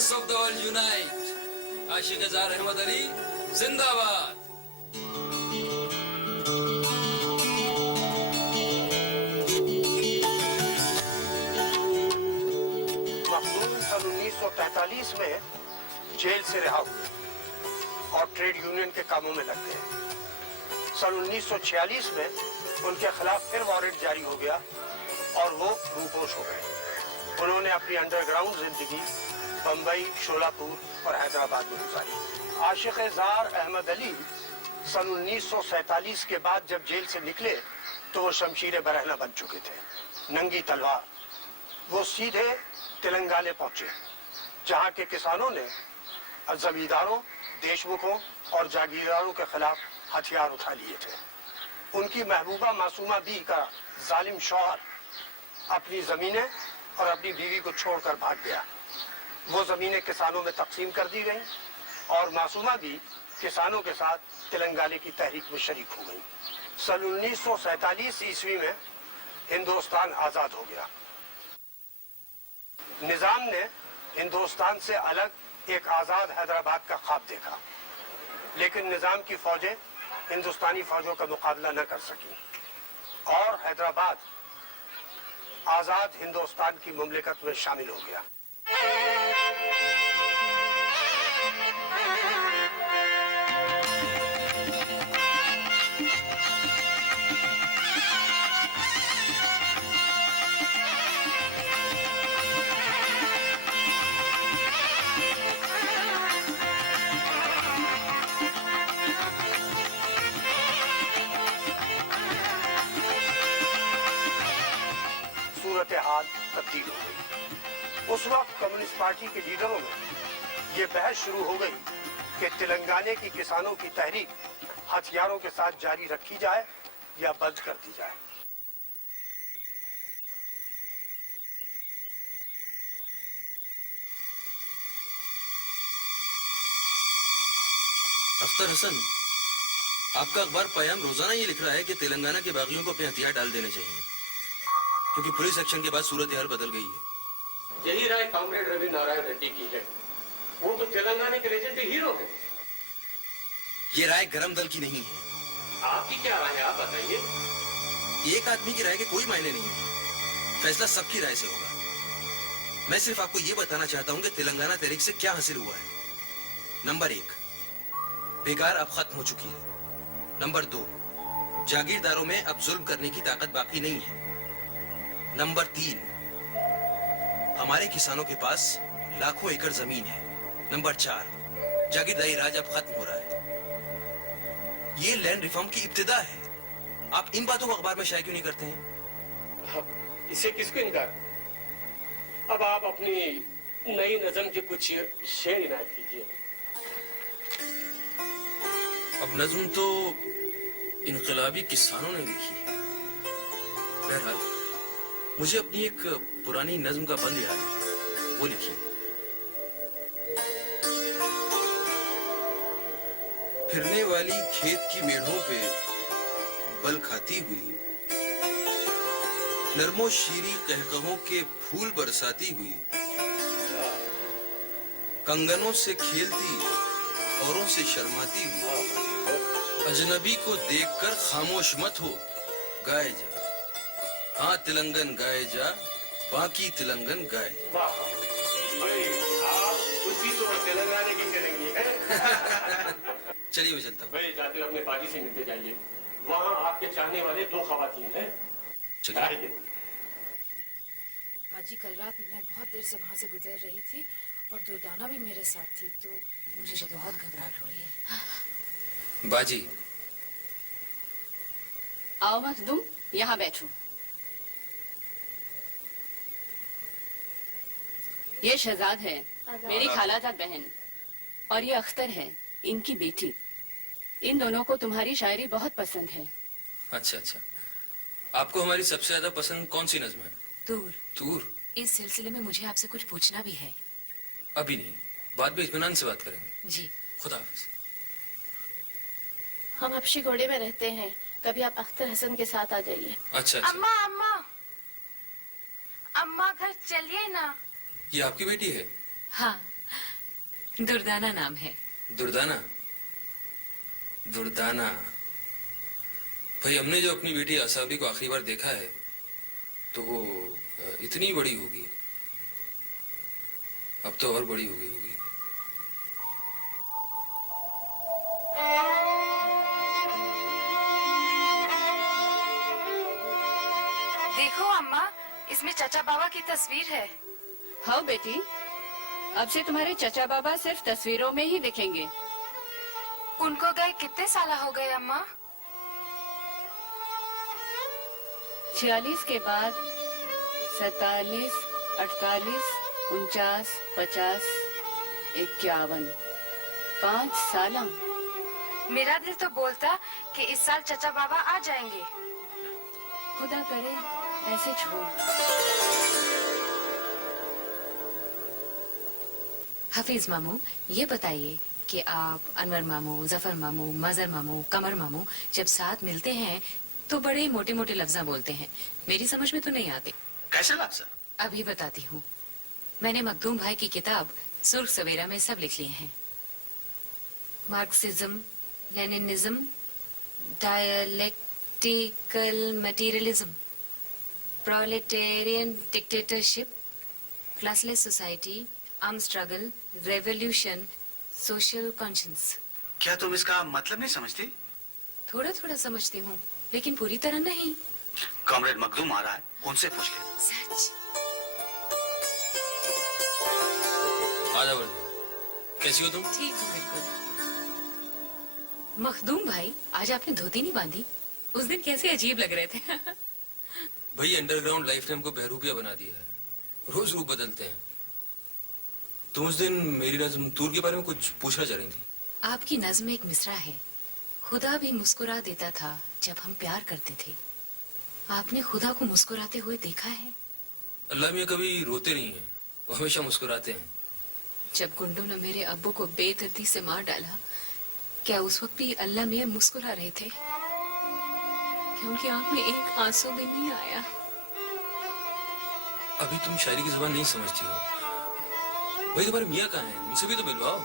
Brothers of the world unite. Ashiq Azhar Ahmad Ali, Zindabad. Makhdoom सन 1943 में jail से रिहा हुए और ट्रेड यूनियन के कामों में लग गए। सन 1946 में उनके खिलाफ फिर वारंट जारी हो गया और वो रूपोश हो गए। उन्होंने अपनी अंडरग्राउंड जिंदगी बम्बई, शोलापुर और हैदराबाद में गुजारी। आशिक अज़हर अहमद अली सन 1947 के बाद जब जेल से निकले तो वो शमशीर बरहना बन चुके थे, नंगी तलवार। वो सीधे तेलंगाना पहुंचे, जहां के किसानों ने जमींदारों, देशमुखों और जागीरदारों के खिलाफ हथियार उठा लिए थे। उनकी महबूबा मासूमा बी का जालिम शौहर अपनी जमीनें और अपनी बीवी को छोड़कर भाग गया। वो जमीनें किसानों में तकसीम कर दी गईं और मासूमा भी किसानों के साथ तेलंगाना की तहरीक में शरीक हो गई। सन 1947 ईस्वी में हिंदुस्तान आजाद हो गया। निजाम ने हिंदुस्तान से अलग एक आजाद हैदराबाद का ख्वाब देखा, लेकिन निजाम की फौजें हिंदुस्तानी फौजों का मुकाबला न कर सकी और हैदराबाद आजाद हिंदुस्तान की मुमलिकत में शामिल हो गया। सूरत हाल तब्दील हो गई। उस वक्त कम्युनिस्ट पार्टी के लीडरों में ये बहस शुरू हो गई कि तेलंगाना की किसानों की तहरीक हथियारों के साथ जारी रखी जाए या बंद कर दी जाए। अख्तर हसन, आपका अखबार पयाम रोजाना ये लिख रहा है कि तेलंगाना के बागियों को अपने हथियार डाल देने चाहिए, क्योंकि पुलिस एक्शन के बाद सूरत हाल बदल गई है। यही राय कॉमरेड रवि नारायण रेड्डी की है। वो तो तेलंगाना के लेजेंडरी हीरो है। ये राय गरम दल की नहीं है। आपकी क्या राय है, आप बताइए। एक आदमी की राय के कोई मायने नहीं है, फैसला सबकी राय से होगा। मैं सिर्फ आपको ये बताना चाहता हूँ कि तेलंगाना तहरीक से क्या हासिल हुआ है। नंबर 1, बेकार अब खत्म हो चुकी है। नंबर 2, जागीरदारों में अब जुल्म करने की ताकत बाकी नहीं है। नंबर 3, हमारे किसानों के पास लाखों एकड़ जमीन है। नंबर 4, जागीरदारी राज अब खत्म हो रहा है। ये लैंड रिफॉर्म की इब्तिदा है। आप इन बातों को अखबार में शाये क्यों नहीं करते हैं? इसे किसको इनकार। अब आप अपनी नई नज़म की कुछ शेर इनायत कीजिए। अब नज्म तो इनकलाबी किसानों ने लिखी है। बहरहाल मुझे अपनी एक पुरानी नज्म का बंद याद है, वो लिखिए। फिरने वाली खेत की मेढ़ों पे बल खाती हुई, नरमो शीरी कहकहों के फूल बरसाती हुई, कंगनों से खेलती औरों से शर्माती हुई, अजनबी को देखकर खामोश मत हो, गाए जा। हाँ तिलंगन गाए जा, बाकी तिलंगन गाए। वाह भाई, आप खुद भी तो तेलंगाना की चलेंगी है। चलिए मैं चलता हूँ। भाई जाते हुए अपने बाजी से मिलते जाइए। वहाँ आपके चाहने वाले 2 खवातीन हैं। चलिए। आइए। बाजी, कल रात मैं बहुत देर से वहाँ से गुजर रही थी और दुर्दाना भी मेरे साथ थी, तो मुझे तो बहुत घबराहट हो रही है। बाजी, आओ मखदूम, यहाँ बैठो। ये शहजाद है, मेरी खालाजाद बहन, और ये अख्तर है, इनकी बेटी। इन दोनों को तुम्हारी शायरी बहुत पसंद है। अच्छा अच्छा। आपको हमारी सबसे ज्यादा पसंद कौन सी नज्म है? दूर। दूर? इस सिलसिले में मुझे आपसे कुछ पूछना भी है। अभी नहीं, बाद में इत्मीनान से बात करेंगे। जी। खुदा हाफिज। हम हबशी घोड़े में रहते हैं, कभी आप अख्तर हसन के साथ आ जाइए। अच्छा अच्छा। अम्मा अम्मा अम्मा घर चलिए ना। ये आपकी बेटी है? हाँ, दुर्दाना नाम है। दुर्दाना? दुर्दाना? भाई हमने जो अपनी बेटी आसावरी को आखिरी बार देखा है तो वो इतनी बड़ी होगी, अब तो और बड़ी हो गई होगी। देखो अम्मा, इसमें चाचा बाबा की तस्वीर है। हाँ बेटी, अब से तुम्हारे चचा बाबा सिर्फ तस्वीरों में ही दिखेंगे। उनको गए कितने साल हो गए अम्मा? 46 के बाद 47, 48, 49, 50, 51, 5 साल। मेरा दिल तो बोलता कि इस साल चाचा बाबा आ जाएंगे। खुदा करे ऐसे छोड़। हफीज मामू, ये बताइए कि आप अनवर मामू, जफर मामू, मजर मामू, कमर मामू जब साथ मिलते हैं तो बड़े मोटे मोटे लफ्जा बोलते हैं, मेरी समझ में तो नहीं आते। कैसे लफ्ज़? अभी बताती हूँ। मैंने मखदूम भाई की किताब सुर्ख सवेरा में सब लिख लिए हैं। Marxism, Leninism, dialectical materialism, proletarian dictatorship, classless society, arm struggle, revolution, social conscience. क्या तुम इसका मतलब नहीं समझती? थोड़ा थोड़ा समझती हूँ, लेकिन पूरी तरह नहीं। कॉमरेड मखदूम आ रहा है, उनसे पूछ ले। सच? आ जाओ। कैसी हो तुम? ठीक हूँ बिल्कुल। मखदूम भाई, आज आपने धोती नहीं बांधी? उस दिन कैसे अजीब लग रहे थे। भाई अंडरग्राउंड लाइफ ने हमको बहरूपिया बना दिया है, रोज रूप बदलते हैं। तुम उस दिन मेरी नज़्म तूर के बारे में कुछ पूछना चाह रही थी। आपकी नज्म में एक मिसरा है, खुदा भी मुस्कुरा देता था जब हम प्यार करते थे। आपने खुदा को मुस्कुराते हुए देखा है? अल्लाह में कभी रोते नहीं है, वो हमेशा मुस्कुराते हैं। जब गुंडों ने मेरे अब्बू को बेदर्दी से मार डाला, क्या उस वक्त भी अल्लाह में मुस्कुरा रहे थे? क्योंकि आंख में एक आंसू भी नहीं आया। अभी तुम शायरी की जुबान नहीं समझती हो। भाई तुम्हारे मियाँ कहाँ हैं? उनसे भी तो मिलवाओ।